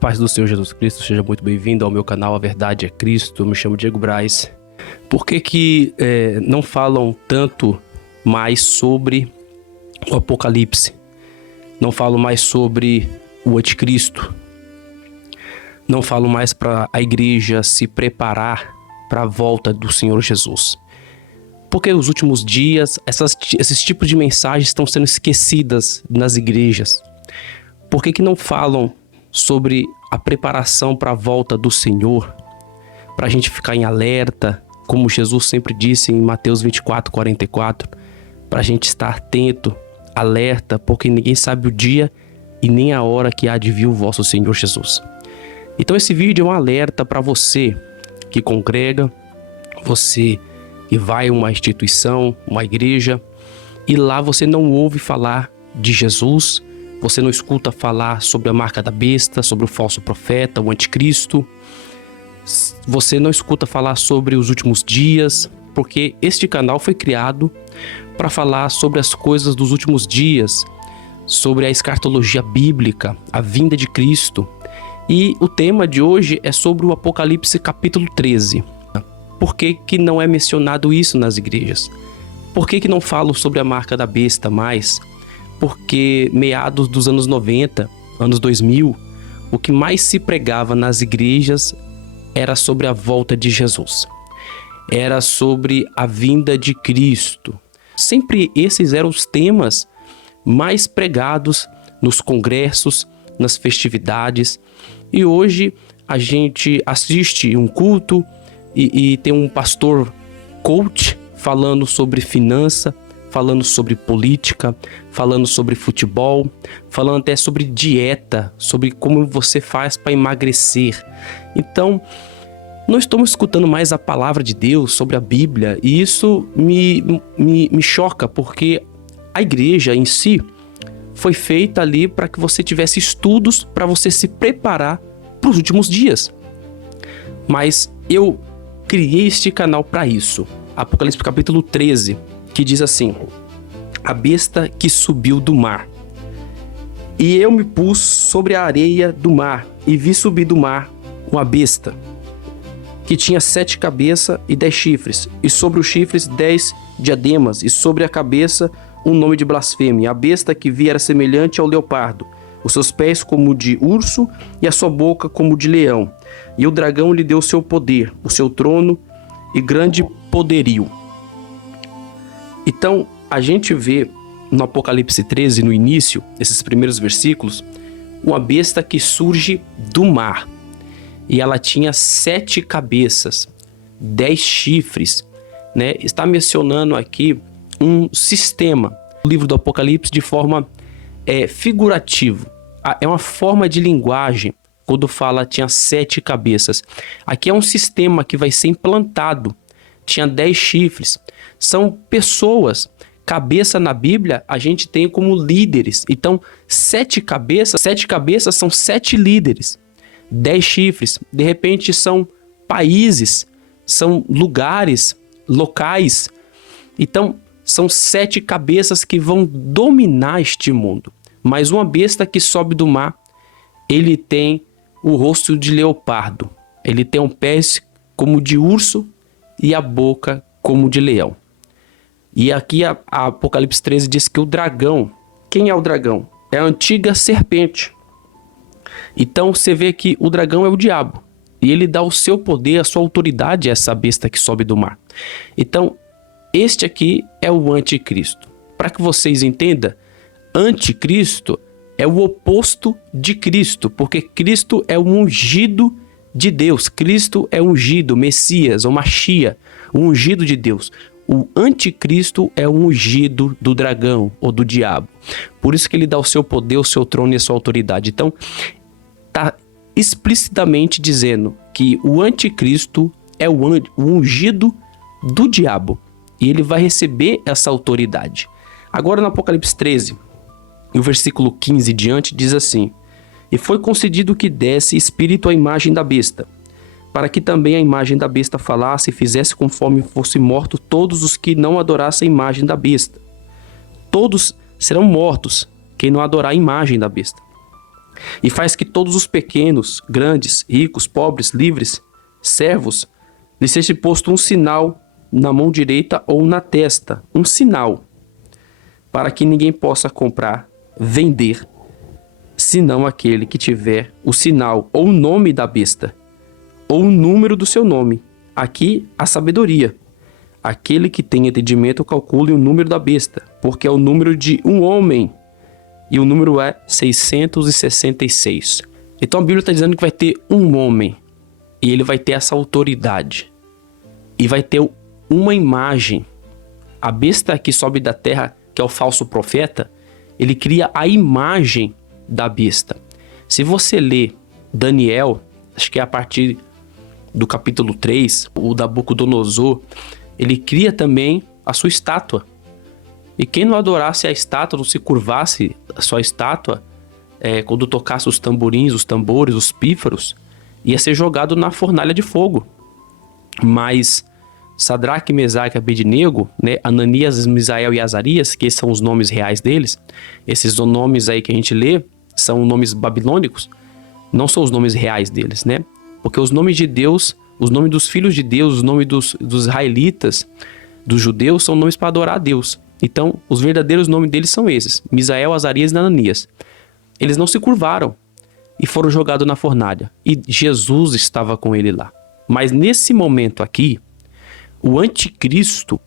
paz do Senhor Jesus Cristo, seja muito bem-vindo ao meu canal A Verdade é Cristo. Eu me chamo Diego Braz. Por que não falam tanto mais sobre o Apocalipse? Não falam mais sobre o Anticristo? Não falam mais para a igreja se preparar para a volta do Senhor Jesus? Porque nos últimos dias esses tipos de mensagens estão sendo esquecidas nas igrejas? Por que não falam sobre a preparação para a volta do Senhor? Para a gente ficar em alerta, como Jesus sempre disse em Mateus 24:44, para a gente estar atento, alerta, porque ninguém sabe o dia e nem a hora que há de vir o vosso Senhor Jesus. Então esse vídeo é um alerta para você que congrega, você que vai a uma instituição, uma igreja, e lá você não ouve falar de Jesus, você não escuta falar sobre a marca da besta, sobre o falso profeta, o anticristo. Você não escuta falar sobre os últimos dias, porque este canal foi criado para falar sobre as coisas dos últimos dias, sobre a escatologia bíblica, a vinda de Cristo. E o tema de hoje é sobre o Apocalipse capítulo 13. Por que não é mencionado isso nas igrejas? Por que não falo sobre a marca da besta mais? Porque meados dos anos 90, anos 2000, o que mais se pregava nas igrejas era sobre a volta de Jesus. Era sobre a vinda de Cristo. Sempre esses eram os temas mais pregados nos congressos, nas festividades. E hoje a gente assiste um culto e tem um pastor coach falando sobre finança, falando sobre política, falando sobre futebol, falando até sobre dieta, sobre como você faz para emagrecer. Então, não estamos escutando mais a palavra de Deus sobre a Bíblia, e isso me choca, porque a igreja em si foi feita ali para que você tivesse estudos para você se preparar para os últimos dias. Mas eu criei este canal para isso. Apocalipse capítulo 13, que diz assim: a besta que subiu do mar. E eu me pus sobre a areia do mar, e vi subir do mar uma besta, que tinha 7 cabeças e 10 chifres, e sobre os chifres 10 diademas, e sobre a cabeça um nome de blasfêmia. A besta que vi era semelhante ao leopardo, os seus pés como de urso, e a sua boca como de leão. E o dragão lhe deu o seu poder, o seu trono e grande poderio. Então, a gente vê no Apocalipse 13, no início, esses primeiros versículos, uma besta que surge do mar. E ela tinha 7 cabeças, 10 chifres, né? Está mencionando aqui um sistema. O livro do Apocalipse de forma figurativa. É uma forma de linguagem quando fala tinha 7 cabeças. Aqui é um sistema que vai ser implantado. Tinha 10 chifres. São pessoas. Cabeça na Bíblia a gente tem como líderes. Então, 7 cabeças são 7 líderes. 10 chifres, de repente são países, são lugares, locais. Então, são 7 cabeças que vão dominar este mundo. Mas uma besta que sobe do mar, ele tem o rosto de leopardo. Ele tem pés como de urso e a boca como de leão. E aqui a Apocalipse 13 diz que o dragão, quem é o dragão? É a antiga serpente. Então você vê que o dragão é o diabo. E ele dá o seu poder, a sua autoridade a essa besta que sobe do mar. Então, este aqui é o anticristo. Para que vocês entendam, anticristo é o oposto de Cristo, porque Cristo é o ungido de Deus. Cristo é ungido, Messias, ou Machia, o ungido de Deus. O anticristo é o ungido do dragão ou do diabo. Por isso que ele dá o seu poder, o seu trono e a sua autoridade. Então, está explicitamente dizendo que o anticristo é o ungido do diabo. E ele vai receber essa autoridade. Agora no Apocalipse 13, no versículo 15 diante, diz assim: e foi concedido que desse espírito à imagem da besta, para que também a imagem da besta falasse e fizesse conforme fossem mortos todos os que não adorassem a imagem da besta. Todos serão mortos, quem não adorar a imagem da besta. e faz que todos os pequenos, grandes, ricos, pobres, livres, servos, lhe seja posto um sinal na mão direita ou na testa, um sinal, para que ninguém possa comprar, vender, senão aquele que tiver o sinal ou o nome da besta, ou o número do seu nome. Aqui a sabedoria. Aquele que tem entendimento calcule o número da besta, porque é o número de um homem, e o número é 666. Então a Bíblia está dizendo que vai ter um homem, e ele vai ter essa autoridade, e vai ter uma imagem. A besta que sobe da terra, que é o falso profeta, ele cria a imagem da besta. Se você ler Daniel, acho que é a partir do capítulo 3, o Nabucodonosor, ele cria também a sua estátua. E quem não adorasse a estátua, não se curvasse a sua estátua, quando tocasse os tamborins, os tambores, os pífaros, ia ser jogado na fornalha de fogo. Mas Sadraque, Mesaque e Abednego, né, Ananias, Misael e Azarias, que são os nomes reais deles, esses nomes aí que a gente lê são nomes babilônicos, não são os nomes reais deles, né? Porque os nomes de Deus, os nomes dos filhos de Deus, os nomes dos israelitas, dos judeus, são nomes para adorar a Deus. Então, os verdadeiros nomes deles são esses: Misael, Azarias e Ananias. Eles não se curvaram e foram jogados na fornalha. E Jesus estava com ele lá. Mas nesse momento aqui, o anticristo,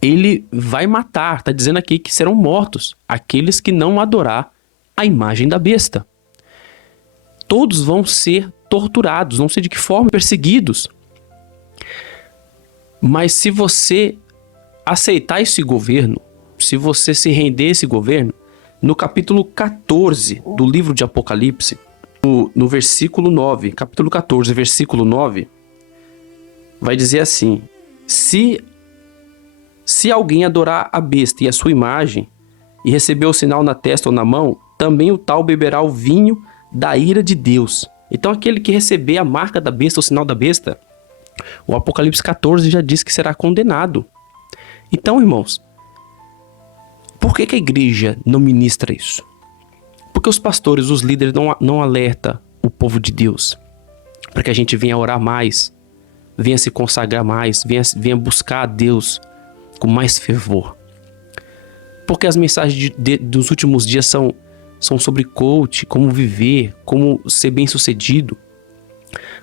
ele vai matar, está dizendo aqui que serão mortos aqueles que não adorar a imagem da besta. Todos vão ser torturados, não sei de que forma, perseguidos. Mas se você aceitar esse governo, se você se render a esse governo, no capítulo 14 do livro de Apocalipse, no versículo 9, capítulo 14, versículo 9, vai dizer assim: se alguém adorar a besta e a sua imagem, e receber o sinal na testa ou na mão, também o tal beberá o vinho da ira de Deus. Então aquele que receber a marca da besta, o sinal da besta, o Apocalipse 14 já diz que será condenado. Então, irmãos, por que a igreja não ministra isso? Porque os pastores, os líderes não alertam o povo de Deus para que a gente venha orar mais, venha se consagrar mais, venha buscar a Deus com mais fervor. Porque as mensagens dos últimos dias são sobre coach, como viver, como ser bem-sucedido.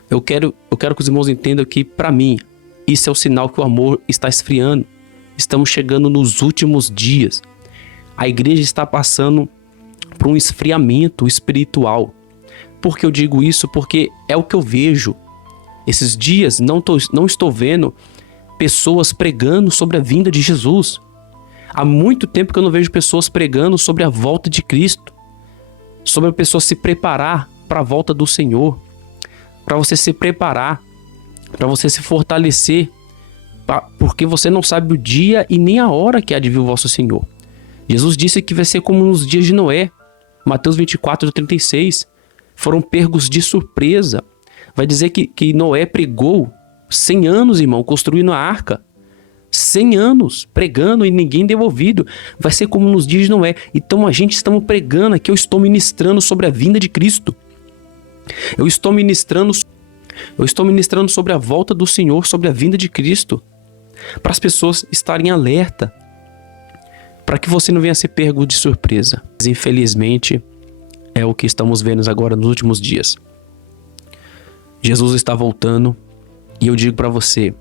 Eu quero que os irmãos entendam que, para mim, isso é o sinal que o amor está esfriando. Estamos chegando nos últimos dias. A igreja está passando por um esfriamento espiritual. Por que eu digo isso? Porque é o que eu vejo. Esses dias não estou vendo pessoas pregando sobre a vinda de Jesus. Há muito tempo que eu não vejo pessoas pregando sobre a volta de Cristo. Sobre a pessoa se preparar para a volta do Senhor. Para você se preparar, para você se fortalecer, porque você não sabe o dia e nem a hora que há de vir o vosso Senhor. Jesus disse que vai ser como nos dias de Noé. Mateus 24, 36. Foram pegos de surpresa. Vai dizer que Noé pregou 100 anos, irmão, construindo a arca. 100 anos pregando e ninguém deu ouvido. Vai ser como nos dias de Noé. Então a gente estamos pregando aqui, eu estou ministrando sobre a vinda de Cristo. Eu estou ministrando sobre a volta do Senhor, sobre a vinda de Cristo, para as pessoas estarem alerta, para que você não venha ser pego de surpresa. Mas, infelizmente, é o que estamos vendo agora nos últimos dias. Jesus está voltando e eu digo para você,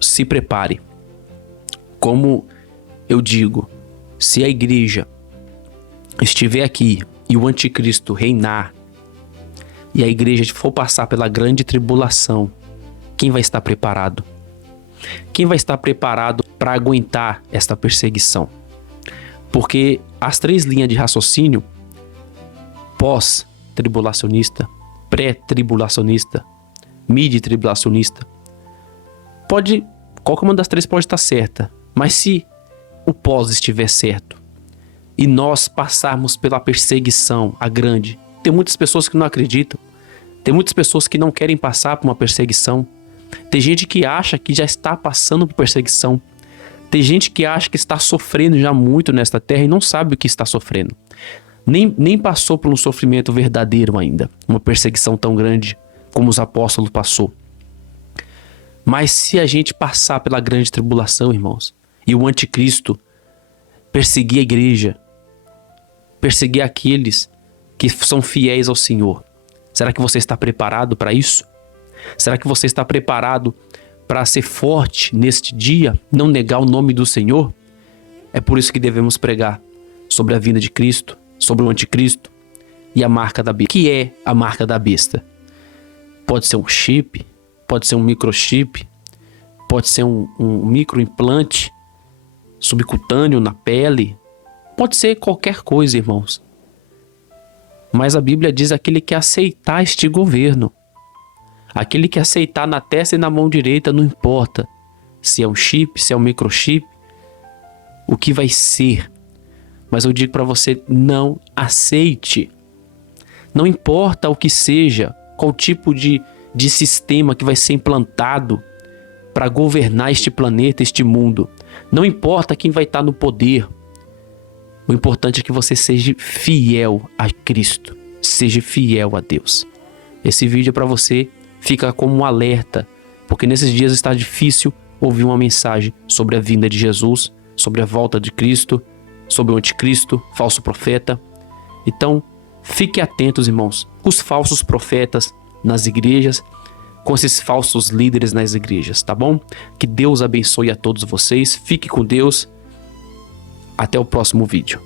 se prepare. Como eu digo, se a igreja estiver aqui e o anticristo reinar, e a igreja for passar pela grande tribulação, quem vai estar preparado? Quem vai estar preparado para aguentar esta perseguição? Porque as 3 linhas de raciocínio, pós-tribulacionista, pré-tribulacionista, mid-tribulacionista, qualquer uma das 3 pode estar certa, mas se o pós estiver certo e nós passarmos pela perseguição, a grande, tem muitas pessoas que não acreditam. Tem muitas pessoas que não querem passar por uma perseguição. Tem gente que acha que já está passando por perseguição. Tem gente que acha que está sofrendo já muito nesta terra e não sabe o que está sofrendo. nem passou por um sofrimento verdadeiro ainda, uma perseguição tão grande como os apóstolos passou. Mas se a gente passar pela grande tribulação, irmãos, e o anticristo perseguir a igreja, perseguir aqueles que são fiéis ao Senhor, será que você está preparado para isso? Será que você está preparado para ser forte neste dia, não negar o nome do Senhor? É por isso que devemos pregar sobre a vinda de Cristo, sobre o anticristo e a marca da besta. O que é a marca da besta? Pode ser um chip, pode ser um microchip, pode ser um microimplante subcutâneo na pele, pode ser qualquer coisa, irmãos. Mas a Bíblia diz aquele que aceitar este governo, aquele que aceitar na testa e na mão direita, não importa se é um chip, se é um microchip, o que vai ser. Mas eu digo para você, não aceite. Não importa o que seja, qual tipo de sistema que vai ser implantado para governar este planeta, este mundo. Não importa quem vai estar no poder. O importante é que você seja fiel a Cristo. Seja fiel a Deus. Esse vídeo é para você, fica como um alerta, porque nesses dias está difícil ouvir uma mensagem sobre a vinda de Jesus, sobre a volta de Cristo, sobre o anticristo, falso profeta. Então, fique atentos, irmãos, com os falsos profetas nas igrejas, com esses falsos líderes nas igrejas, tá bom? Que Deus abençoe a todos vocês, fique com Deus, até o próximo vídeo.